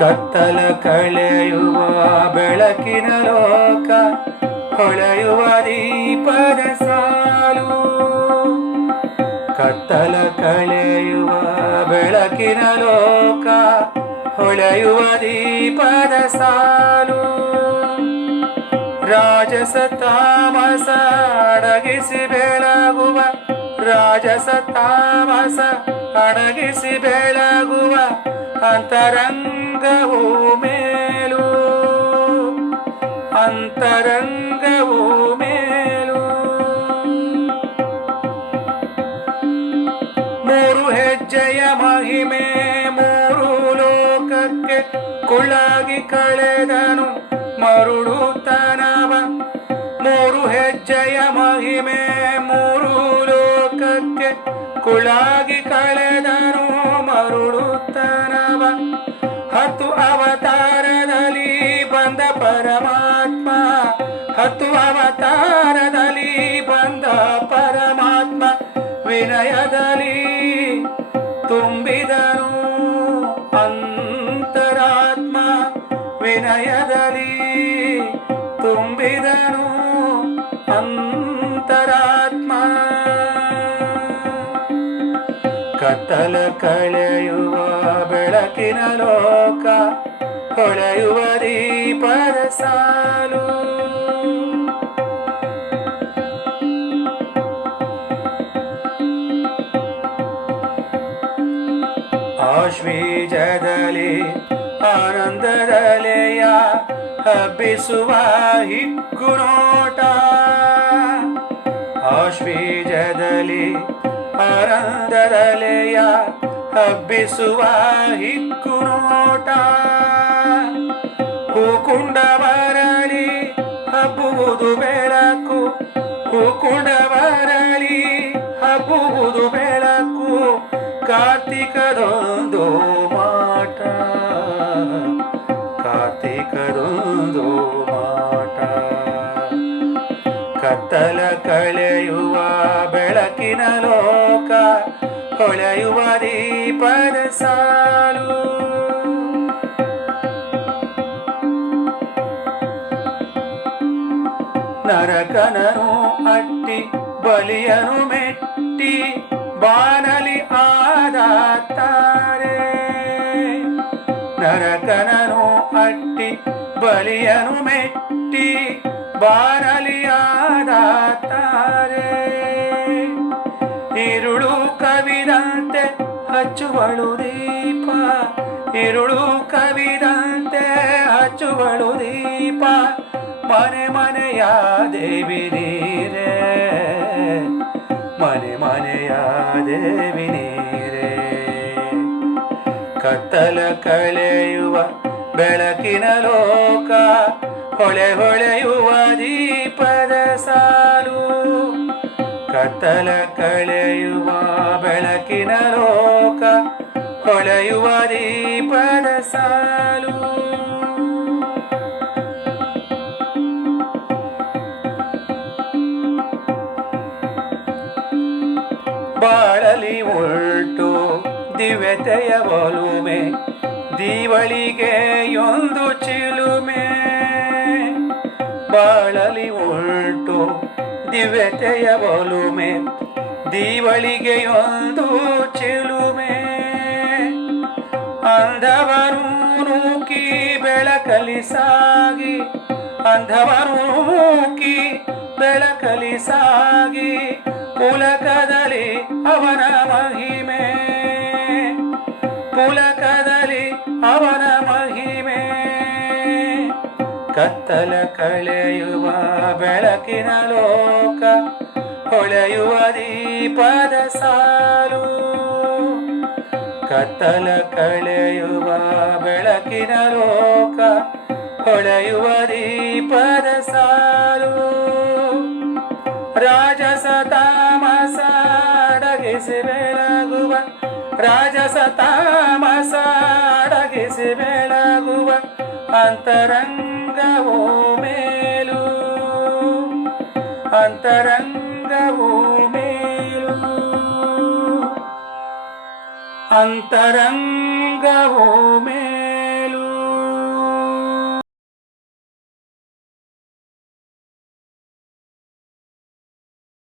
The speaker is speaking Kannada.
ಕತ್ತಲ ಕಳೆಯುವ ಬೆಳಕಿನ ಲೋಕ, ಹೊಳೆಯುವ ದೀಪದ ಸಾಲು. ಕತ್ತಲ ಕಳೆಯುವ ಬೆಳಕಿನ ಲೋಕ, ಹೊಳೆಯುವ ದೀಪದ ಸಾಲು. ರಾಜಸ ತಾಮಸ ಅಡಗಿಸಿ ಬೆಳಗುವ, ರಾಜಸ ತಾಮಸ ಅಡಗಿಸಿ ಬೆಳಗುವ ಅಂತರಂಗವು ಮೇಲು, ಅಂತರಂಗವು ಮೇಲು. ಮೂರು ಹೆಜ್ಜೆಯ ಮಹಿಮೆ ಮೂರು ಲೋಕಕ್ಕೆ ಕುಳ್ಳಾಗಿ ಕಳೆದನು ಮರುಳುತನವ. ಮೂರು ಹೆಜ್ಜೆಯ ಮಹಿಮೆ ಮೂರು ಲೋಕಕ್ಕೆ ಕುಳ್ಳಾಗಿ ಕಳೆದನು ಮರುಳುತನವ. 10 ಅವತಾರದಲ್ಲಿ ಬಂದ ಪರಮಾತ್ಮ, 10 ಅವತಾರದಲ್ಲಿ ಬಂದ ಪರಮಾತ್ಮ, ವಿನಯದಲ್ಲಿ ತುಂಬಿದನು ಅಂತರಾತ್ಮ, ವಿನಯದಲ್ಲಿ ತುಂಬಿದನು ಅಂತರಾತ್ಮ. ಕತ್ತಲ ಕಳೆಯುವ ಬೆಳಕಿನ ಲೋಕ, ಹೊಳೆಯುವ ದೀಪದ ಸಾಲು. ಆಶ್ವೀಜದಲ್ಲಿ ಆನಂದದಲೆಯ ಹಬ್ಬಿಸುವ ಹಿಗ್ಗು ನೋಟ, ಆಶ್ವೀಜದಲ್ಲಿ ಆನಂದದಲೆಯ ಹಬ್ಬಿಸುವ ಹಿಗ್ಗು ನೋಟ. ಹೂಕುಂಡ ಬರಲಿ ಹಬ್ಬುವುದು ಬೆಳಕು, ಹೂಕುಂಡವರಳಿ ಹಬ್ಬುವುದು ಬೆಳಕು, ಕಾರ್ತಿಕದೊಂದು ಮಾಟ, ಕಾರ್ತಿಕದೊಂದು ಮಾಟ. ಕತ್ತಲ ಕಳೆಯುವ ಬೆಳಕಿನ ಲೋಕ, ಹೊಳೆಯುವ ದೀಪದ ಸಾಲು. ನರಕನನು ಅಟ್ಟಿ ಬಲಿಯನು ಮೆಟ್ಟಿ ಬಾನಲಿ ಆದಾತಾರೆ. ನರಕನನು ಅಟ್ಟಿ ಬಲಿಯನು ಮೆಟ್ಟಿ ಬಾನಲಿ ಆದಾತಾರೆ. ഇരുಳು ಕವಿದಂತೆ ಹಚ್ಚುವಳು ದೀಪ, ഇരുಳು ಕವಿದಂತೆ ಹಚ್ಚುವಳು ದೀಪ, ಮನೆ ಮನೆಯ ದೇವಿ ನೀರೇ, ಮನೆ ಮನೆಯ ದೇವಿ ನೀರೇ. ಕತ್ತಲ ಕಳೆಯುವ ಬೆಳಕಿನ ಲೋಕ, ಹೊಳೆ ಹೊಳೆಯುವ ದೀಪದ ಸಾಲು. ಕತ್ತಲ ಕಳೆಯುವ ಬೆಳಕಿನ ಲೋಕ, ಹೊಳೆಯುವ ದೀಪದ ಸಾಲು. ಬಾಳಲಿ ಉಲ್ಟು ದಿವ್ಯತೆಯ ಒಲುಮೆ, ದೀವಳಿಗೆಯೊಂದು ಚಿಲುಮೆ. ಬಾಳಲಿ ಉಲ್ಟು ದಿವ್ಯತೆಯ ಒಲುಮೆ, ದೀವಳಿಗೆಯೊಂದು ಚಿಲುಮೆ. ಅಂಧವನು ನೂಕಿ ಬೆಳಕಲಿ ಸಾಗಿ, ಅಂಧವನು ನೂಕಿ ಬೆಳಕಲಿ ಸಾಗಿ, ಪುಲಕದಲ್ಲಿ ಅವನ ಮಹಿಮೆ, ಪುಲಕದಲ್ಲಿ ಅವನ ಮಹಿಮೆ. ಕತ್ತಲ ಕಳೆಯುವ ಬೆಳಕಿನ ಲೋಕ, ಹೊಳೆಯುವ ದೀಪದ ಸಾಲು. ಕತ್ತಲ ಕಳೆಯುವ ಬೆಳಕಿನ ಲೋಕ, ಹೊಳೆಯುವ ದೀಪದ ಸಾಲು. ರಾಜಸ ತಾಮಸ ಅಡಗಿಸಿ ಬೆಳಗುವ, ರಾಜಸ ತಾಮಸ ಅಡಗಿಸಿ ಬೆಳಗುವ ಅಂತರಂಗವೋ ಮೇಲು, ಅಂತರಂಗವೋ ಮೇಲು, ಅಂತರಂಗವೂ